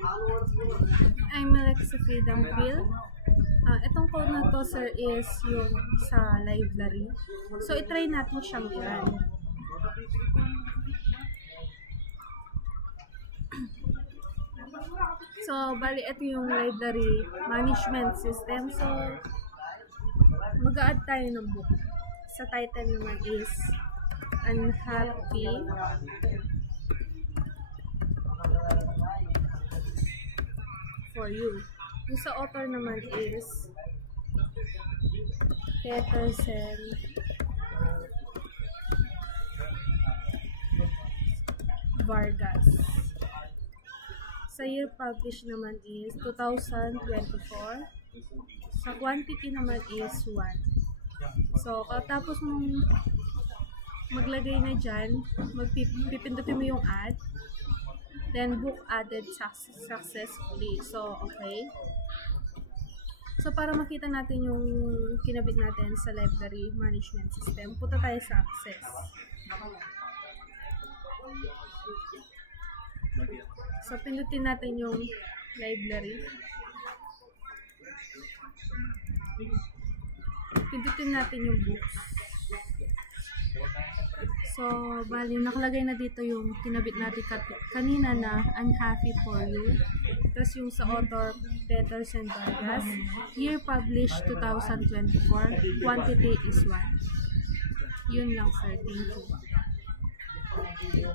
I'm Alexa Freedom Quill. Itong code na to, sir, is yung sa library. So, itry natin siyang i-run. So, bali, ito yung library management system. So, mag-a-add tayo ng book. Sa title naman is Unhappy for You. Yung sa author naman is Peterson Vargas. Sa year published naman is 2024. Sa quantity naman is 1. So, tapos mong maglagay na dyan, pipindutin mo yung add, then book added successfully. So, okay. So, para makita natin yung kinabit natin sa library management system, punta tayo sa access. So, pindutin natin yung library. Pindutin natin yung books. So, bali, nakalagay na dito yung kinabit natin kanina na Unhappy for You. Tapos yung sa author, Peterson Vargas. Year published 2024. Quantity is 1. Yun lang, sir. Thank you.